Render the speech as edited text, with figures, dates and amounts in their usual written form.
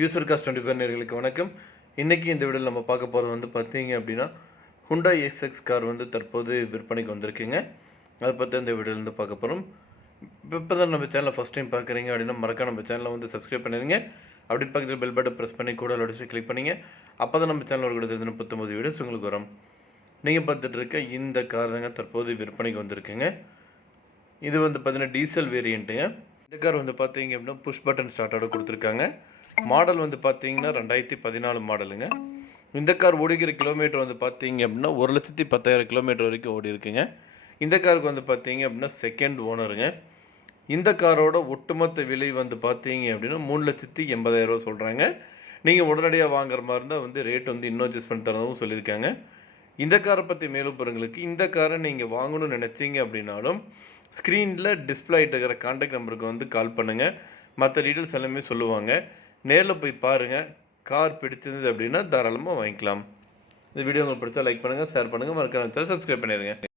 User cost 25 நேயர்களுக்கு வணக்கம். இன்றைக்கி இந்த வீடியோவில் நம்ம பார்க்க போகிறது வந்து பார்த்தீங்க அப்படின்னா Hyundai SX கார் வந்து தற்போது விற்பனைக்கு வந்திருக்குங்க. அதை பற்றி இந்த வீடியோவில் பார்க்க போகிறோம். இப்போ தான் நம்ம சேனலை ஃபஸ்ட் டைம் பார்க்குறீங்க அப்படின்னா மறக்காம நம்ம சேனலை வந்து சப்ஸ்கிரைப் பண்ணிடுங்க. அப்படி பக்கத்தில் பெல் பட்டன் ப்ரெஸ் பண்ணி கூட நோட்டிஃபிகேஷன் கிளிக் பண்ணிங்க. அப்போ தான் நம்ம சேனல் ஒரு 19 வீடியோஸ் உங்களுக்கு வரும். நீங்கள் பார்த்துட்டு இருக்க இந்த கார் தாங்க தற்போது விற்பனைக்கு வந்திருக்குங்க. இது வந்து பார்த்தீங்கன்னா டீசல் வேரியண்ட்டுங்க. இந்த கார் வந்து பார்த்தீங்க அப்படின்னா புஷ் பட்டன் ஸ்டார்ட்டோட கொடுத்துருக்காங்க. மாடல் வந்து பார்த்தீங்கன்னா 2014 மாடலுங்க. இந்த கார் ஓடிக்கிற கிலோமீட்டர் வந்து பார்த்தீங்க அப்படின்னா 1,10,000 கிலோமீட்டர் வரைக்கும் ஓடி இருக்குங்க. இந்த காருக்கு வந்து பார்த்தீங்க அப்படின்னா செகண்ட் ஓனருங்க. இந்த காரோட ஒட்டுமொத்த விலை வந்து பார்த்தீங்க அப்படின்னா 3,80,000 சொல்கிறாங்க. நீங்கள் உடனடியாக வாங்குற மாதிரி இருந்தால் வந்து ரேட் வந்து இன்னும் அட்ஜஸ்ட் பண்ணி தரதும் சொல்லியிருக்காங்க. இந்த காரை பற்றி மேலும் பொருங்களுக்கு இந்த காரை நீங்கள் வாங்கணும்னு நினச்சிங்க அப்படின்னாலும் ஸ்க்ரீனில் டிஸ்பிளே ஆகிட்டு இருக்கிற கான்டாக்ட் நம்பருக்கு வந்து கால் பண்ணுங்கள். மற்ற டீட்டெயில்ஸ் எல்லாமே சொல்லுவாங்க. நேரில் போய் பாருங்கள். கார் பிடிச்சிருந்தது அப்படின்னா தாராளமாக வாங்கிக்கலாம். இந்த வீடியோ உங்களுக்கு பிடிச்சா லைக் பண்ணுங்கள், ஷேர் பண்ணுங்கள், மறக்காம சப்ஸ்கிரைப் பண்ணிடுங்க.